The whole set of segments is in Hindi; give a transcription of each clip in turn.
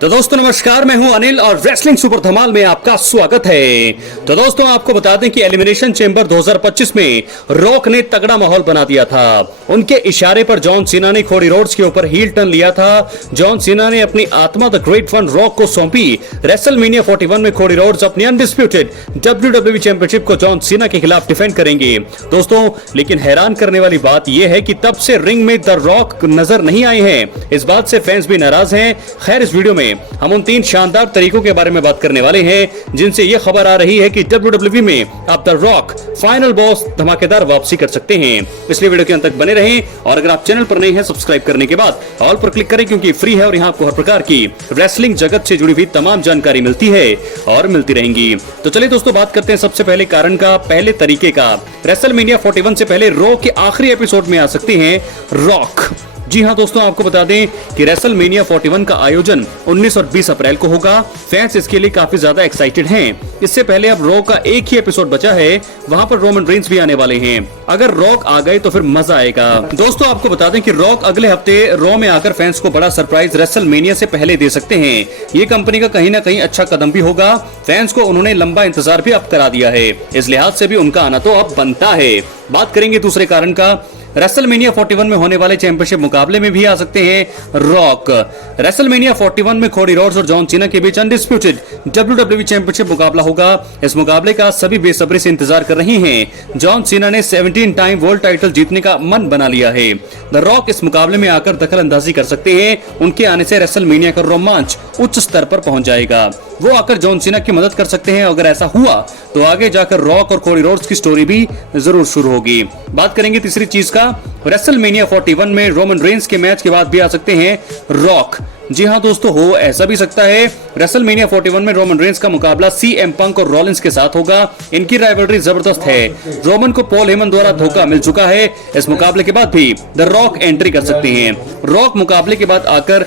तो दोस्तों नमस्कार, मैं हूं अनिल और रेसलिंग सुपर धमाल में आपका स्वागत है। तो दोस्तों आपको बता दें कि एलिमिनेशन चेंबर 2025 में रॉक ने तगड़ा माहौल बना दिया था। उनके इशारे पर जॉन सीना ने कोडी रोड्स के ऊपर हील टर्न लिया था। जॉन सीना ने अपनी आत्मा द ग्रेट वन रॉक को सौंपी। रेसलमेनिया 41 में कोडी रोड्स अपनी अनडिस्प्यूटेड WWE चैंपियनशिप को जॉन सीना के खिलाफ डिफेंड करेंगे। दोस्तों लेकिन हैरान करने वाली बात यह है कि तब से रिंग में द रॉक नजर नहीं आए हैं। इस बात से फैंस भी नाराज हैं। खैर इस वीडियो में हम उन 3 शानदार तरीकों के बारे में बात करने वाले हैं जिनसे यह खबर आ रही है कि WWE में अब द रॉक फाइनल बॉस धमाकेदार वापसी कर सकते हैं। इसलिए वीडियो के अंत तक बने रहें और अगर आप चैनल पर नए हैं सब्सक्राइब करने के बाद ऑल पर क्लिक करें क्योंकि फ्री है और यहाँ आपको हर प्रकार की रेसलिंग जगत से जुड़ी हुई तमाम जानकारी मिलती है और मिलती रहेंगी। तो चलिए दोस्तों बात करते हैं सबसे पहले कारण का, पहले तरीके का। रेसलमेनिया 41 से पहले रॉ के आखिरी एपिसोड में आ सकते हैं रॉक। जी हां दोस्तों, आपको बता दें कि रेसलमेनिया 41 का आयोजन 19 और 20 अप्रैल को होगा। फैंस इसके लिए काफी ज्यादा एक्साइटेड हैं। इससे पहले अब रॉ का एक ही एपिसोड बचा है, वहां पर रोमन रेंस भी आने वाले हैं। अगर रॉक आ गए तो फिर मजा आएगा। दोस्तों आपको बता दें कि रॉक अगले हफ्ते रॉ में आकर फैंस को बड़ा सरप्राइज रेसलमेनिया से पहले दे सकते हैं। ये कंपनी का कहीं ना कहीं अच्छा कदम भी होगा। फैंस को उन्होंने लंबा इंतजार भी अब करा दिया है। इस लिहाज से भी उनका आना तो अब बनता है। बात करेंगे दूसरे कारण का। रेसलमेनिया 41 में होने वाले चैंपियनशिप मुकाबले में भी आ सकते हैं रॉक। रेसलमेनिया 41 में कोडी रोड्स और जॉन सीना के बीच अनडिस्प्यूटेड WWE चैंपियनशिप मुकाबला होगा। इस मुकाबले का सभी बेसब्री से इंतजार कर रहे हैं। जॉन सीना ने 17 टाइम वर्ल्ड टाइटल जीतने का मन बना लिया है। द रॉक इस मुकाबले में आकर दखल अंदाजी कर सकते हैं। उनके आने से रेसलमेनिया का रोमांच उच्च स्तर पर पहुंच जाएगा। वो आकर जॉन सीना की मदद कर सकते हैं। अगर ऐसा हुआ तो आगे जाकर रॉक और कोडी रोड्स की स्टोरी भी जरूर शुरू होगी। बात करेंगे तीसरी चीज का। रेसलमेनिया 41 में रोमन रेंस के मैच के बाद भी आ सकते हैं रॉक। जी हां दोस्तों, हो ऐसा भी सकता है। रेसलमेनिया 41 में रोमन रेंस का मुकाबला CM पंक और रॉलिंस के साथ होगा। इनकी राइवलरी जबरदस्त है। रोमन को पॉल हेमन द्वारा धोखा मिल चुका है। इस मुकाबले के बाद भी द रॉक एंट्री कर सकते हैं। रॉक मुकाबले के बाद आकर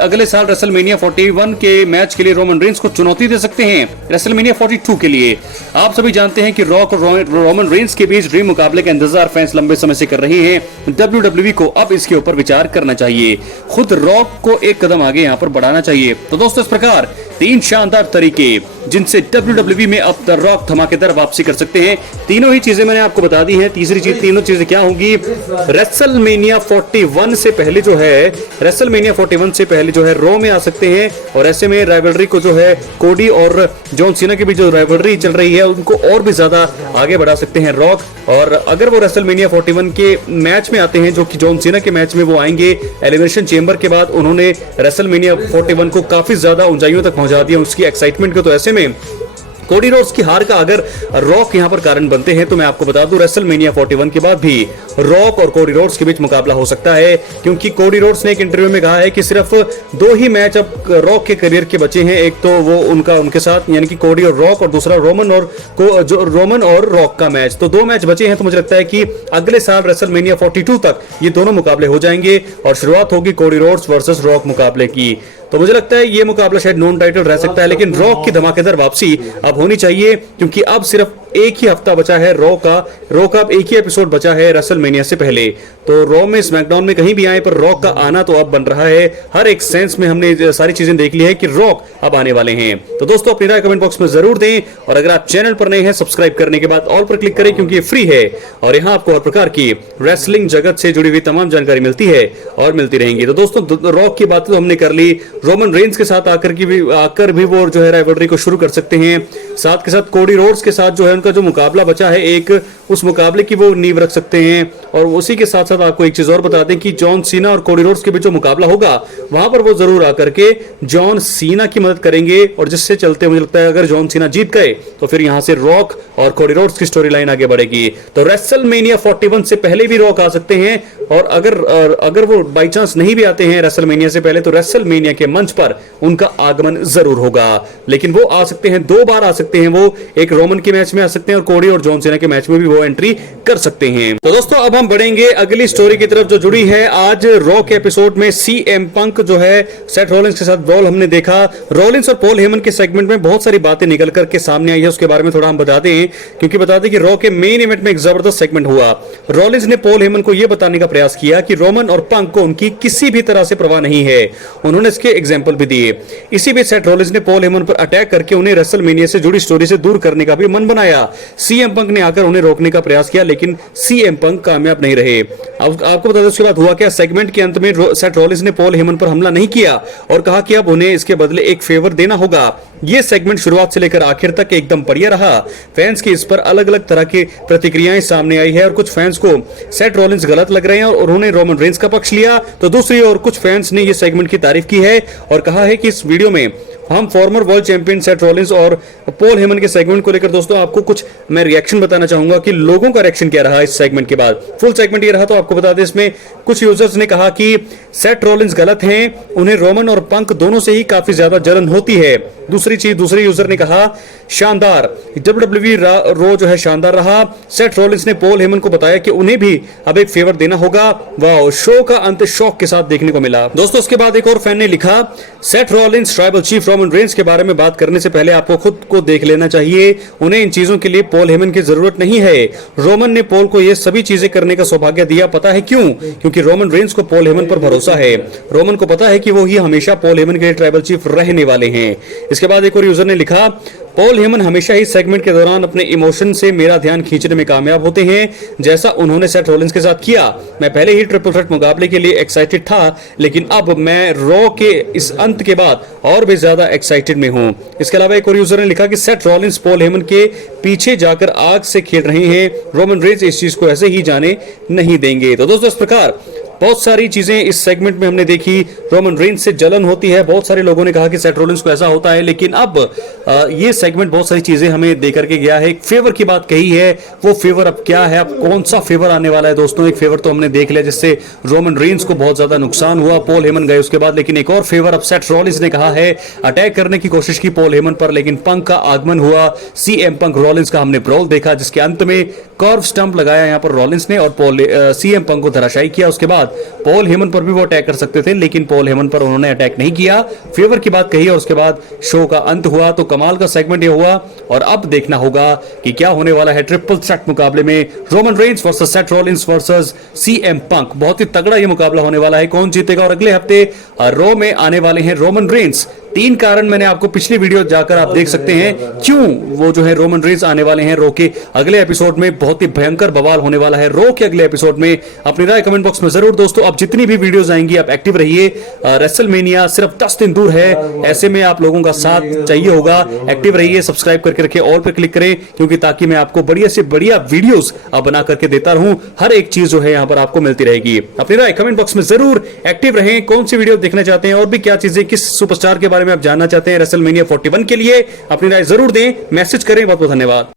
अगले साल रेसलमेनिया 41 के मैच के लिए रोमन रेंस को चुनौती दे सकते हैं रेसलमेनिया 42 के लिए। आप सभी जानते हैं कि रॉक और रोमन रेंस के बीच ड्रीम मुकाबले का इंतजार फैंस लंबे समय से कर रहे हैं। WWE को अब इसके ऊपर विचार करना चाहिए। खुद रॉक को एक कदम आगे यहाँ पर बढ़ाना चाहिए। तो दोस्तों इस प्रकार 3 शानदार तरीके जिनसे WWE में अब द रॉक धमाकेदार वापसी कर सकते हैं। तीनों ही चीजें मैंने आपको बता दी हैं। तीसरी चीज, तीनों चीजें क्या होंगी? रेसलमेनिया 41 से पहले जो है रॉ में आ सकते हैं और ऐसे में राइवलरी को जो है कोडी और जॉन सीना के बीच जो राइवलरी चल रही है उनको और भी ज्यादा आगे बढ़ा सकते हैं रॉक। और अगर वो रेसलमेनिया 41 के मैच में आते हैं, जो कि जॉन सीना के मैच में वो आएंगे एलिमिनेशन चेंबर के बाद, उन्होंने रेसलमेनिया 41 को काफी ज्यादा ऊंचाइयों तक पहुंचा दिया उसकी एक्साइटमेंट को। तो ऐसे में कोडी रोड्स की हार का अगर रॉक यहां पर कारण बनते हैं तो मैं आपको बता दूं रेसलमेनिया 41 के बाद भी रॉक और कोडी रोड्स के बीच मुकाबला हो सकता है। क्योंकि कोडी रोड्स ने एक इंटरव्यू में कहा है कि सिर्फ 2 ही मैच अब रॉक के करियर के बचे हैं। एक तो वो उनके साथ यानी कि कोडी और रॉक, और दूसरा रोमन और रॉक का मैच। तो 2 मैच बचे हैं। तो मुझे लगता है कि अगले साल रेसलमेनिया 42 तक ये दोनों मुकाबले हो जाएंगे और शुरुआत होगी कोडी रोड्स वर्सेस रॉक मुकाबले की। तो मुझे लगता है ये मुकाबला शायद नॉन टाइटल रह सकता है, लेकिन रॉक की धमाकेदार वापसी अब होनी चाहिए क्योंकि अब सिर्फ एक ही हफ्ता बचा है रॉ का अब एक ही एपिसोड बचा है रेसलमेनिया से पहले। तो रॉ में स्मैकडाउन में कहीं भी आए पर रॉक का आना तो अब बन रहा है। हर एक सेंस में हमने सारी चीजें देख ली है कि रॉक अब आने वाले हैं। तो दोस्तों अपनी राय कमेंट बॉक्स में जरूर दें और अगर आप चैनल पर नए हैं सब्सक्राइब करने के बाद ऑल पर क्लिक करें क्योंकि ये फ्री है और यहाँ आपको हर प्रकार की रेसलिंग जगत से जुड़ी हुई तमाम जानकारी मिलती है और मिलती रहेंगी। तो दोस्तों रॉक की बात तो हमने कर ली। रोमन रेंस के साथ आकर भी वो जो है राइवलरी को शुरू कर सकते हैं। साथ के साथ कोडी रोड्स के साथ जो है उनका जो मुकाबला बचा है एक, उस मुकाबले की वो नींव रख सकते हैं। और उसी के साथ साथ आपको एक चीज और बता दें कि जॉन सीना और कोडी रोड्स के बीच जो मुकाबला होगा वहां पर वो जरूर आकर के जॉन सीना की मदद करेंगे और जिससे चलते मुझे लगता है अगर जॉन सीना जीत गए तो फिर यहां से रॉक और कोडी रोड्स की स्टोरी लाइन आगे बढ़ेगी। तो रेसलमेनिया 41 से पहले भी रॉक आ सकते हैं और अगर वो बाई चांस नहीं भी आते हैं रेसलमेनिया से पहले तो रेसलमेनिया के मंच पर उनका आगमन जरूर होगा। लेकिन वो आ सकते हैं, 2 बार आ सकते हैं। वो एक रोमन के मैच में आ सकते हैं और कोडी और जॉन सीना के मैच में भी वो वो एंट्री कर सकते हैं। तो दोस्तों अब हम बढ़ेंगे अगली स्टोरी की तरफ जो जुड़ी है आज रॉ के एपिसोड में। सीएम पंक जो है सेथ रॉलिंस के साथ ब्रॉल हमने देखा। रॉलिंस और पॉल हेमन के सेगमेंट में बहुत सारी बातें निकल करके सामने आई है, उसके बारे में थोड़ा हम बताते हैं, क्योंकि बता दें कि रॉ के मेन इवेंट में एक जबरदस्त सेगमेंट हुआ। रॉलिंस ने पॉल हेमन को यह बताने का प्रयास किया कि रोमन और पंक को उनकी किसी भी तरह से परवाह नहीं है। उन्होंने इसके एग्जाम्पल भी दिए। इसी बीच सेथ रॉलिंस ने पॉल हेमन पर अटैक करके उन्हें रेसलमेनिया से जुड़ी स्टोरी से दूर करने का भी मन बनाया। सीएम पंक ने आकर उन्हें रोकने का प्रयास किया, लेकिन सीएम पंक कामयाब नहीं रहे। अब आपको बता दें उसके बाद हुआ क्या। सेगमेंट के अंत में सेथ रॉलिंस ने पॉल हेमन पर हमला नहीं किया और कहा कि अब उन्हें इसके बदले एक फेवर देना होगा। यह सेगमेंट शुरुआत से लेकर आखिर तक एकदम बढ़िया रहा। फैंस की इस पर अलग अलग तरह की प्रतिक्रियाएं सामने आई है और कुछ फैंस को सेथ रॉलिंस गलत लग रहे हैं और उन्होंने रोमन रेंस का पक्ष लिया, तो दूसरी ओर कुछ फैंस ने यह सेगमेंट की तारीफ की है और कहा है कि इस वीडियो में हम farmer world champion Seth Rollins और पॉल हेमन के सेगमेंट को लेकर दोस्तों आपको कुछ मैं रिएक्शन बताना चाहूंगा कि लोगों का रिएक्शन क्या रहा इस सेगमेंट के बाद। फुल सेगमेंट ये रहा तो आपको बता दें, इसमें कुछ यूजर्स ने कहा कि सेथ रॉलिंस गलत हैं, उन्हें रोमन और पंक दोनों से ही काफी ज्यादा जलन होती है। दूसरे यूजर ने कहा शानदार, WWE रो जो है शानदार रहा। सेथ रॉलिंस ने पॉल हेमन को बताया कि उन्हें भी अब एक फेवर देना होगा। वाह, शो का अंत शॉक के साथ देखने को मिला। दोस्तों उसके बाद एक और फैन ने लिखा Seth Rollins tribal chief Roman Reigns के बारे में बात करने से पहले आपको खुद को देख लेना चाहिए। उन्हें इन चीजों के लिए पॉल हेमन की जरूरत नहीं है। रोमन ने पॉल को ये सभी चीजें करने का सौभाग्य दिया, पता है क्यों? क्योंकि रोमन रेंस को पॉल हेमन पर भरोसा है। रोमन को पता है कि वो ही हमेशा पॉल हेमन के लिए ट्राइबल चीफ रहने वाले हैं। इसके बाद एक और यूजर ने लिखा पॉल हेमन हमेशा ही सेगमेंट के दौरान अपने इमोशन से मेरा ध्यान खींचने में कामयाब होते हैं, जैसा उन्होंने सेथ रॉलिंस के साथ किया। मैं पहले ही ट्रिपल थ्रेट मुकाबले के लिए एक्साइटेड था, लेकिन अब मैं रॉ के इस अंत के बाद और भी ज्यादा एक्साइटेड में हूं। इसके अलावा एक और यूजर ने लिखा कि सेथ रॉलिंस पॉल हेमन के पीछे जाकर आग से खेल रहे हैं। रोमन रेंस इस चीज को ऐसे ही जाने नहीं देंगे। तो दोस्तों इस प्रकार बहुत सारी चीजें इस सेगमेंट में हमने देखी। रोमन रेंस से जलन होती है, बहुत सारे लोगों ने कहा कि सेथ रॉलिंस को ऐसा होता है, लेकिन अब ये सेगमेंट बहुत सारी चीजें हमें देकर के गया है। एक फेवर की बात कही है, वो फेवर अब क्या है, अब कौन सा फेवर आने वाला है दोस्तों। एक फेवर तो हमने देख लिया जिससे रोमन रेंस को बहुत ज्यादा नुकसान हुआ, पॉल हेमन गए उसके बाद, लेकिन एक और फेवर अब सेथ रॉलिंस ने कहा है। अटैक करने की कोशिश की पॉल हेमन पर, लेकिन पंक का आगमन हुआ। सीएम पंक रॉलिंस का हमने ब्रॉल देखा जिसके अंत में कर्व स्टंप लगाया यहाँ पर रॉलिंस ने और सीएम पंक को धराशायी किया। उसके बाद पॉल हेमन पर भी वो अटैक कर सकते थे, लेकिन पॉल हेमन पर उन्होंने अटैक नहीं किया, फेवर की बात कही और उसके बाद शो का अंत हुआ। तो कमाल का सेगमेंट ये हुआ और अब देखना होगा कि क्या होने वाला है ट्रिपल थ्रेट मुकाबले में। Roman Reigns versus Seth Rollins versus CM Punk, बहुत ही तगड़ा ये मुकाबला होने वाला है। कौन जीतेगा? और अगले हफ्ते रॉ में आने वाले हैं रोमन रेंस। 3 कारण मैंने आपको पिछली वीडियो जाकर आप देख सकते हैं क्यों वो जो है रोमन रेंस आने वाले हैं रॉ के अगले एपिसोड में। बहुत ही भयंकर बवाल होने वाला है रॉ के अगले एपिसोड में। अपनी राय कमेंट बॉक्स में जरूर दोस्तों। अब जितनी भी वीडियोस आएंगी आप एक्टिव रहिए। रेसलमेनिया सिर्फ 10 दिन दूर है, ऐसे में आप लोगों का साथ चाहिए होगा। एक्टिव रहिए, सब्सक्राइब करके रखिए, ऑल पर क्लिक करें, क्योंकि ताकि मैं आपको बढ़िया से बढ़िया वीडियोस बना करके देता रहूं। हर एक चीज जो है यहाँ पर आपको मिलती रहेगी। अपनी राय कमेंट बॉक्स में जरूर एक्टिव रहें। कौन सी वीडियो देखना चाहते हैं और भी क्या चीजें, किस सुपरस्टार के बारे में आप जानना चाहते हैं रेसलमेनिया 41 के लिए, अपनी राय जरूर दें, मैसेज करें। बहुत बहुत धन्यवाद।